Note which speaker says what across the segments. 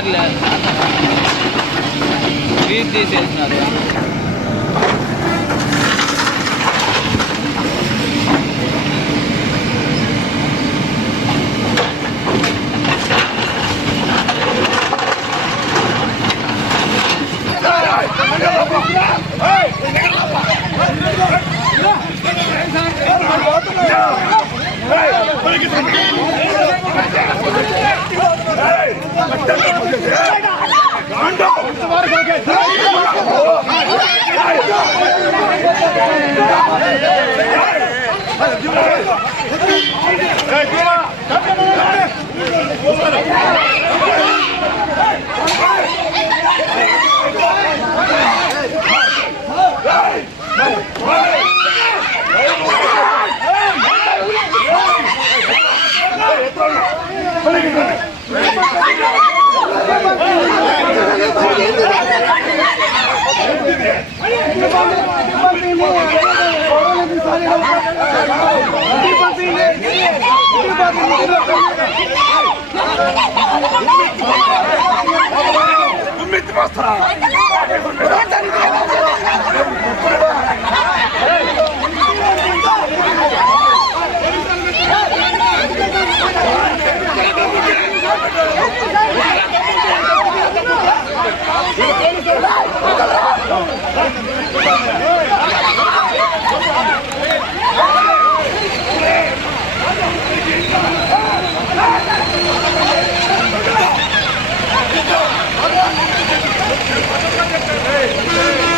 Speaker 1: తీసేసినారులే fees తీసేసినారు.
Speaker 2: Come on! Hey! Hey!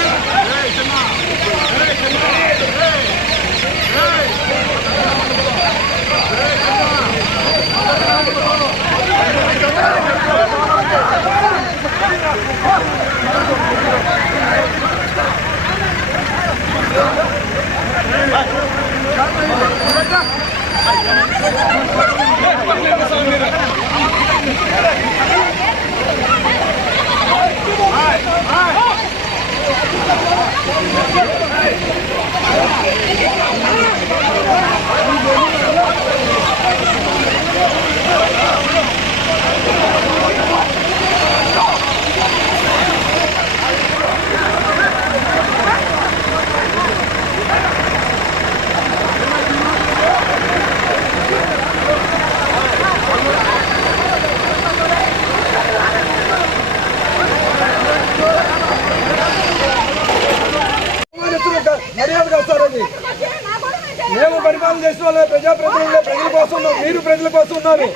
Speaker 2: మేము పరిపాలన చేసిన వాళ్ళే ప్రజాప్రతినిధులే ప్రజల కోసం మీరు ప్రజల కోసం ఉన్నారు.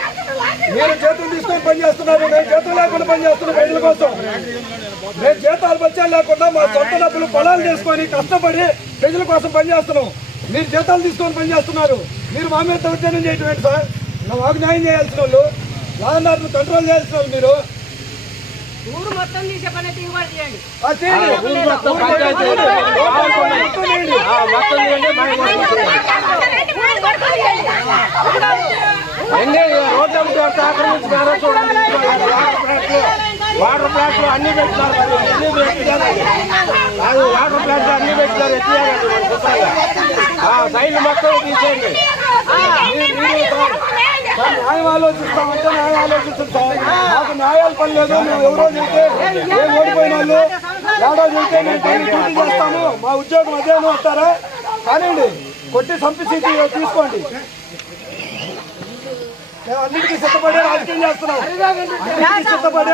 Speaker 2: మీరు జీతం తీసుకొని పనిచేస్తున్నారు మేము జీతం లేకుండా పనిచేస్తున్నాం ప్రజల కోసం. మేము జీతాలు బచ్చాలు లేకుండా మా సొంత డబ్బులు పొలాలు చేసుకొని కష్టపడి ప్రజల కోసం పనిచేస్తున్నాం మీరు జీతాలు తీసుకొని పనిచేస్తున్నారు మీరు మా మీద దౌర్జన్యం చేయటం ఏంటి సార్? మాకు న్యాయం చేయాల్సిన వాళ్ళు లాండ్ కంట్రోల్ చేయాల్సిన వాళ్ళు మీరు.
Speaker 3: ఊరు మొత్తం తీసే పని చేయండి
Speaker 2: ఆ చేయండి. ఊరు మొత్తం పంచాయతీ చేయండి. మొత్తం చేయండి.
Speaker 4: ఎన్ని రోడ్లు అమ్మితే ఆక్రమించుకున్నారో చూడండి. వాటర్ ప్లాంట్లు అన్ని పెట్టినారు. అన్ని పెట్టినారు. అది వాటర్ ప్లాంట్లు అన్ని పెట్టినారు. ఎత్తియారండి మన శుభ్రంగా ఆ సైడ్ మొత్తం తీసేయండి.
Speaker 2: న్యాయం ఆలోచిస్తామంటే న్యాయం ఆలోచిస్తాం మాకు న్యాయాలు పని లేదు. మేము ఎవరో చెబితే మేము ఓడిపోయిన వాళ్ళు ఏడో చెబితే మేము డ్యూటీ చేస్తాము. మా ఉద్యోగం అదేను అంటారా కానివ్వండి. కొట్టి చంపి తీసుకోండి. మేము అన్నిటికీ సిద్ధపడే రాజకీయం చేస్తున్నాం. అన్నిటికీ సిద్ధపడే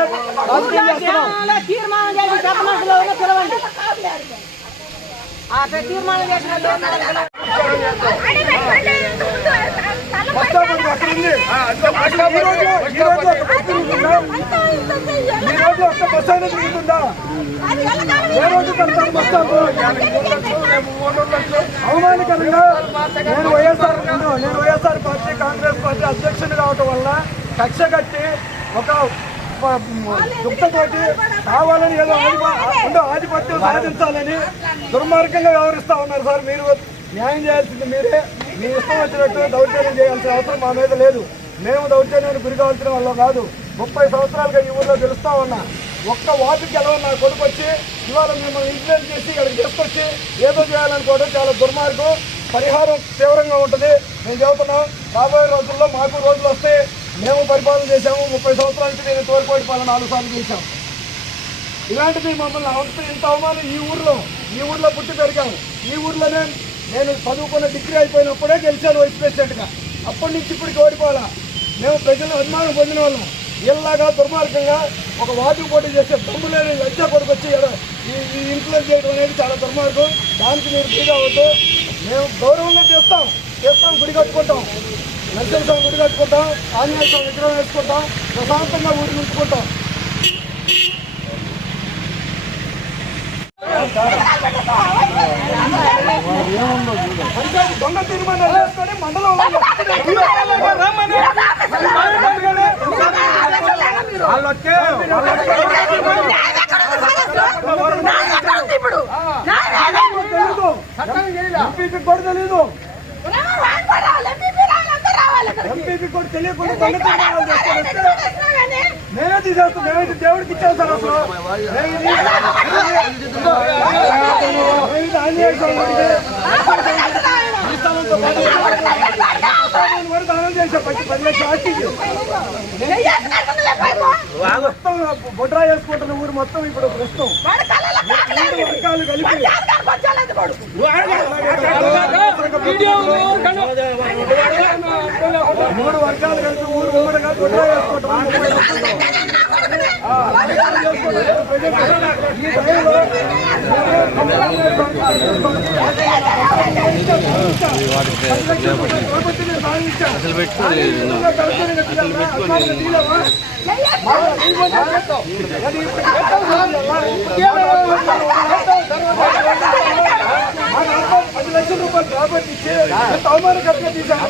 Speaker 2: రాజకీయం చేస్తున్నాం.
Speaker 3: తీర్మానం చేసి పెద్ద మనుషులు ఎవరో పిలవండి. ఆ పెద్ద తీర్మానం చేసిన
Speaker 2: అవమానకరంగా నేను వైఎస్ఆర్ నేను నేను వైఎస్ఆర్ పార్టీ కాంగ్రెస్ పార్టీ అధ్యక్షుడు కావటం వల్ల కక్ష కట్టి ఒక దుఃఖతోటి కావాలని ఏదో ఆధిప- ఉండే ఆధిపత్యం సాధించాలని దుర్మార్గంగా వ్యవహరిస్తా ఉన్నారు సార్ మీరు. న్యాయం చేయాల్సింది మీరే. మీ ఇష్టం వచ్చినట్టు దౌర్జన్యం చేయాల్సిన అవసరం మా మీద లేదు. మేము దౌర్జన్యానికి గురి కావాల్సిన వాళ్ళం కాదు. ముప్పై సంవత్సరాలుగా ఈ ఊళ్ళో తెలుస్తా ఉన్నా. ఒక్క వార్డుకి ఎలా నా కొడుకు వచ్చి ఇవాళ మిమ్మల్ని ఇన్ఫ్లుయెన్స్ చేసి ఇక్కడికి తీసుకొచ్చి ఏదో చేయాలనుకోవడం చాలా దుర్మార్గం. పరిహారం తీవ్రంగా ఉంటుంది. మేము చెబుతున్నాం రాబోయే రోజుల్లో మాకు రోజులు వస్తే మేము పరిపాలన చేశాము. ముప్పై సంవత్సరాలకి నేను తోరిపోయి పాలన నాలుగు సార్లు చేశాము ఇలాంటిది మమ్మల్ని అంత ఇంత అవమానం ఈ ఊర్లో. ఈ ఊర్లో పుట్టి పెరిగాము ఈ ఊర్లోనే నేను చదువుకున్న డిగ్రీ అయిపోయినప్పుడే గెలిచాను వైస్ ప్రెసిడెంట్గా. అప్పటి నుంచి ఇప్పటికి ఓడిపోవాలా? మేము ప్రజల అభిమానం పొందిన వాళ్ళం. ఇలాగా దుర్మార్గంగా ఒక వాటి పోటీ చేసే తమ్ము లేని లజ్జ కొడుకు వచ్చి ఈ ఇన్ఫ్లుయెన్స్ చేయడం అనేది చాలా దుర్మార్గం. దానికి మీరు ఫ్రీ కావద్దు. మేము గౌరవంగా చేస్తాం. చేస్తాం గుడి కట్టుకుంటాం. నరసింహ స్వామి గుడి కట్టుకుంటాం. ఆంజనేయ స్వామి విగ్రహం వేసుకుంటాం. ప్రశాంతంగా ఊరి ఉంచుకుంటాం దొంగ తీర్మానాలు చేసుకొని మండలంలో ఎంపీకి కూడా తెలీదు ఎంపీకి కూడా తెలియకుండా దొంగ తీర్మానాలు వస్తే నేనే తీసేస్తాను మేమైతే దేవుడికి ఇచ్చాం సార్ అసలు. బొడ్రా వేసుకుంటున్న ఊరు మొత్తం ఇప్పుడు ప్రస్తుతం వర్గాలు కలిపి మూడు వర్గాలు కలిపి ఊరు ఉమ్మడిగా బొడ్రా వేసుకుంటున్నాం ముప్పై లక్షలు. ఈ టైంలో అసలు పెట్టుకోలేదు. అసలు పెట్టుకోలేదు. రూపాయలు కాబట్టి ఇచ్చి ఎంత అవమానకరంగా తీశాను